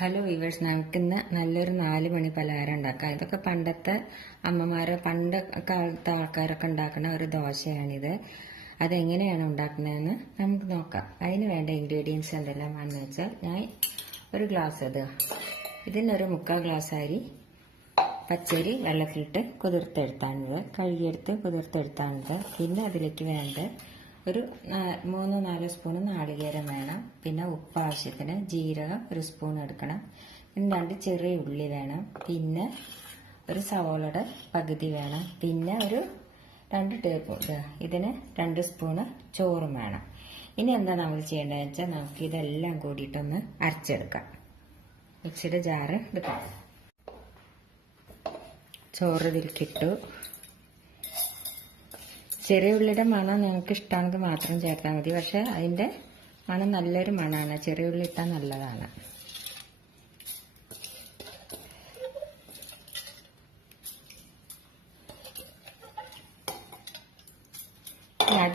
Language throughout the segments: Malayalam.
ഹലോ വീവേഴ്സ്, നമുക്കിന്ന് നല്ലൊരു 4 മണി പലഹാരം ഉണ്ടാക്കാം. ഇതൊക്കെ പണ്ടത്തെ അമ്മമാരെ പണ്ട് കാലത്തെ ആൾക്കാരൊക്കെ ഉണ്ടാക്കുന്ന ഒരു ദോശയാണിത്. അതെങ്ങനെയാണ് ഉണ്ടാക്കുന്നതെന്ന് നമുക്ക് നോക്കാം. അതിന് വേണ്ട ഇൻഗ്രീഡിയൻസ് എന്തെല്ലാമാണെന്ന് വെച്ചാൽ, ഞാൻ ഒരു ഗ്ലാസ് ഇതിനൊരു 3/4 ഗ്ലാസ് അരി പച്ചരി വെള്ളത്തിലിട്ട് കുതിർത്തെടുത്താണിത്. കഴുകിയെടുത്ത് കുതിർത്തെടുത്താണിത്. പിന്നെ അതിലേക്ക് വേണ്ട ഒരു 3-4 സ്പൂൺ നാളികേരം വേണം. പിന്നെ ഉപ്പ് ആവശ്യത്തിന്, ജീരകം 1 സ്പൂൺ എടുക്കണം. പിന്നെ 2 ചെറിയ ഉള്ളി വേണം. പിന്നെ ഒരു സവോളയുടെ പകുതി വേണം. പിന്നെ ഒരു 2 ടേബിൾ ഇതിന് 2 സ്പൂണ് ചോറും വേണം. ഇനി എന്താ നമ്മൾ ചെയ്യേണ്ടതെന്ന് വെച്ചാൽ, നമുക്ക് ഇതെല്ലാം കൂടിയിട്ടൊന്ന് അരച്ചെടുക്കാം. മിക്സിയുടെ ജാറ് എടുക്കാം. ചോറ് ഇതിലേക്കിട്ടു. ചെറിയ ഉള്ളിയുടെ മണം നിങ്ങൾക്ക് ഇഷ്ടമാണെങ്കിൽ മാത്രം ചേർത്താൽ മതി. പക്ഷെ അതിൻ്റെ മണം നല്ലൊരു മണമാണ്. ചെറിയ ഉള്ളി ഇട്ടാൽ നല്ലതാണ്.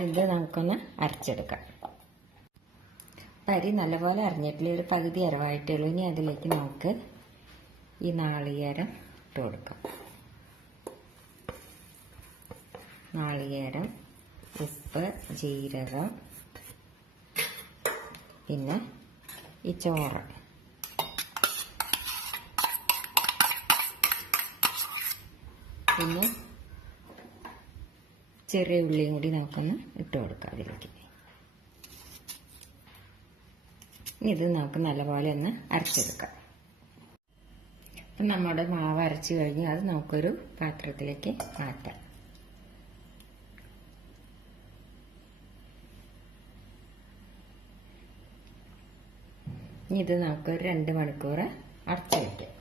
ഇത് നമുക്കൊന്ന് അരച്ചെടുക്കാം. അരി നല്ലപോലെ അരഞ്ഞിട്ടില്ല, ഒരു പകുതി അരവായിട്ടുള്ളൂ. ഇനി അതിലേക്ക് നമുക്ക് ഈ നാളികേരം ഇട്ട് കൊടുക്കാം. നാളികേരം, ഉപ്പ്, ജീരകം, പിന്നെ ഈ ചോറ്, പിന്നെ ചെറിയ ഉള്ളിയും കൂടി നമുക്കൊന്ന് ഇട്ട് കൊടുക്കാം അതിലേക്ക്. ഇത് നമുക്ക് നല്ലപോലെ ഒന്ന് അരച്ചെടുക്കാം. അപ്പം നമ്മുടെ മാവ് അരച്ച് കഴിഞ്ഞ് അത് നമുക്കൊരു പാത്രത്തിലേക്ക് മാറ്റാം. ഇത് നമുക്ക് ഒരു 2 മണിക്കൂർ അടച്ചു വയ്ക്കാം.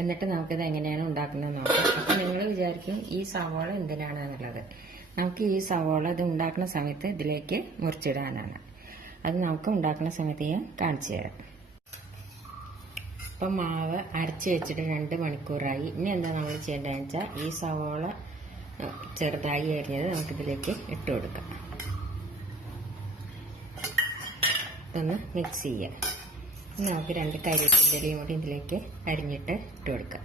എന്നിട്ട് നമുക്കിത് എങ്ങനെയാണ് ഉണ്ടാക്കുന്നത് നോക്കാം. അപ്പം നിങ്ങൾ വിചാരിക്കും ഈ സവോള എന്തിനാണെന്നുള്ളത്. നമുക്ക് ഈ സവോള ഇത് ഉണ്ടാക്കുന്ന സമയത്ത് ഇതിലേക്ക് മുറിച്ചിടാനാണ്. അത് നമുക്ക് ഉണ്ടാക്കുന്ന സമയത്ത് ഞാൻ കാണിച്ചു തരാം. അപ്പം മാവ് അരച്ച് വെച്ചിട്ട് 2 മണിക്കൂറായി. ഇനി എന്താ നമ്മൾ ചെയ്യേണ്ടതെന്ന് വെച്ചാൽ, ഈ സവോള ചെറുതായി അരിഞ്ഞത് നമുക്കിതിലേക്ക് ഇട്ട് കൊടുക്കാം. ഇതൊന്ന് മിക്സ് ചെയ്യാം. നമുക്ക് 2 കരിവേപ്പിൻ്റെ ഇലയും കൂടി ഇതിലേക്ക് അരിഞ്ഞിട്ട് ഇട്ട് കൊടുക്കാം.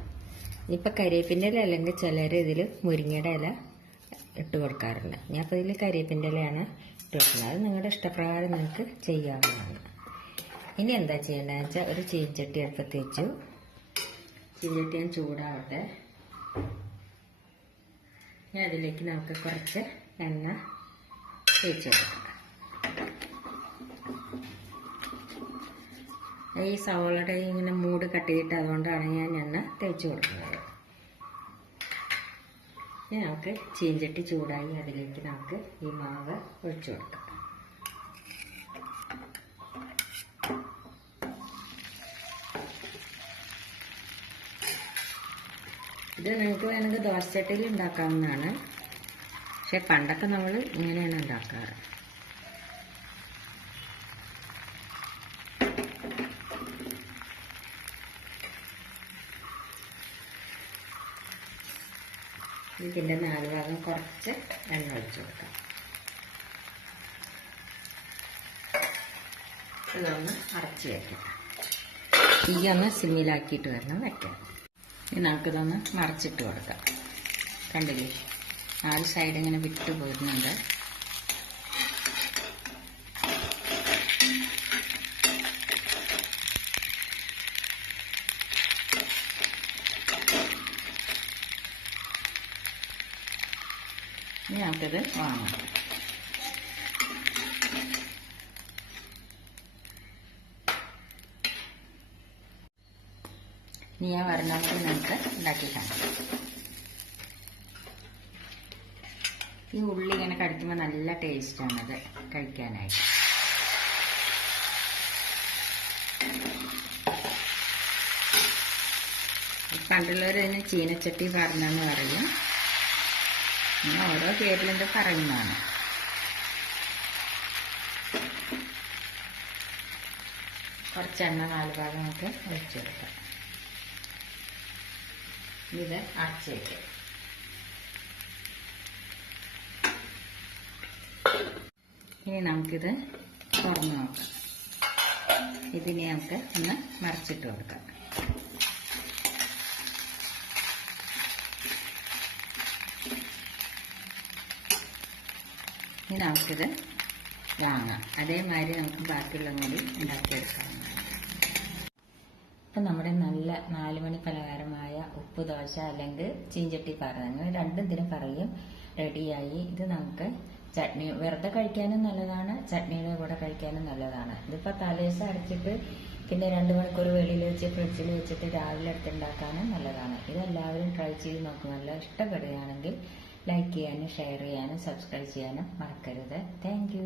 ഇനിയിപ്പോൾ കരിവേപ്പിൻ്റെ ഇല അല്ലെങ്കിൽ ചിലർ ഇതിൽ മുരിങ്ങയുടെ ഇല ഇട്ട് കൊടുക്കാറുണ്ട്. ഞാൻ അപ്പോൾ ഇതിൽ കരിവേപ്പിൻ്റെ ഇലയാണ് ഇട്ട് കൊടുക്കുന്നത്. അത് നിങ്ങളുടെ ഇഷ്ടപ്രകാരം നിങ്ങൾക്ക് ചെയ്യാവുന്നതാണ്. ഇനി എന്താ ചെയ്യേണ്ടതെന്ന് വെച്ചാൽ, ഒരു ചീനച്ചട്ടി അടുപ്പത്ത് വെച്ചു. ചീനച്ചട്ടി ഞാൻ ചൂടാവട്ടെ. ഇനി അതിലേക്ക് നമുക്ക് കുറച്ച് എണ്ണ തേച്ച് കൊടുക്കാം. ഈ സവോളയുടെ ഇങ്ങനെ മൂട് കട്ട് ചെയ്തിട്ട് അതുകൊണ്ടാണ് ഞാൻ എണ്ണ തേച്ച് കൊടുക്കുന്നത്. ഇനി നമുക്ക് ചീഞ്ചട്ടി ചൂടായി അതിലേക്ക് നമുക്ക് ഈ മാവ് ഒഴിച്ചു കൊടുക്കാം. ഇത് നിങ്ങൾക്ക് വേണമെങ്കിൽ ദോശച്ചട്ടിയിൽ ഉണ്ടാക്കാവുന്നതാണ്. പക്ഷെ പണ്ടൊക്കെ നമ്മൾ ഇങ്ങനെയാണ് ഉണ്ടാക്കാറ്. ഇതിൻ്റെ 4 ഭാഗം കുറച്ച് എണ്ണ ഒഴിച്ചു കൊടുക്കാം. ഇതൊന്ന് അടച്ച് വയ്ക്കാം. തീയൊന്ന് സിമ്മിലാക്കിയിട്ട് വരണം വയ്ക്കാം. ഇനി നമുക്കിതൊന്ന് മറച്ചിട്ട് കൊടുക്കാം. കണ്ടില്ലേ, 4 സൈഡ് ഇങ്ങനെ വിട്ടു പോരുന്നുണ്ട്. ഇനി നമുക്കിത് വാങ്ങാം. ഇനി ഞാൻ വരണമൊക്കെ നമുക്ക് ഉണ്ടാക്കി കാണാം. ഈ ഉള്ളി ഇങ്ങനെ കടിക്കുമ്പോൾ നല്ല ടേസ്റ്റാണത് കഴിക്കാനായിട്ട്. പണ്ടുള്ളവർ അതിന് ചീനച്ചട്ടി പറഞ്ഞെന്ന് പറയും. ഇങ്ങനെ ഓരോ പേരിലെന്ത് പറയുന്നതാണ്. കുറച്ച് എണ്ണ 4 ഭാഗം നമുക്ക് ഒഴിച്ചു കൊടുക്കാം. ഇത് അടച്ച് വയ്ക്കാം. ഇനി നമുക്കിത് തുറന്ന് നോക്കാം. ഇതിനെ നമുക്ക് ഒന്ന് മറിച്ചിട്ട് കൊടുക്കാം. ഇനി നമുക്കിത് വാങ്ങാം. അതേമാതിരി നമുക്ക് ബാക്കിയുള്ളതും കൂടി ഉണ്ടാക്കിയെടുക്കാം. ഇപ്പം നമ്മുടെ നല്ല 4 മണി പലഹാരമായ ഉപ്പ് ദോശ അല്ലെങ്കിൽ ചീഞ്ചട്ടി പാറ, അങ്ങനെ രണ്ടും ഇതിന് പറയും, റെഡിയായി. ഇത് നമുക്ക് ചട്നി വെറുതെ കഴിക്കാനും നല്ലതാണ്, ചട്നിയുടെ കൂടെ കഴിക്കാനും നല്ലതാണ്. ഇതിപ്പോൾ തലേദിവസം അരച്ചിട്ട് പിന്നെ 2 മണിക്കൂർ വെളിയിൽ വെച്ച് ഫ്രിഡ്ജിൽ വെച്ചിട്ട് രാവിലെ എടുത്തുണ്ടാക്കാനും നല്ലതാണ്. ഇതെല്ലാവരും ട്രൈ ചെയ്ത് നോക്കും. നല്ല ഇഷ്ടപ്പെടുകയാണെങ്കിൽ ലൈക്ക് ചെയ്യാനും ഷെയർ ചെയ്യാനും സബ്സ്ക്രൈബ് ചെയ്യാനും മറക്കരുത്. താങ്ക്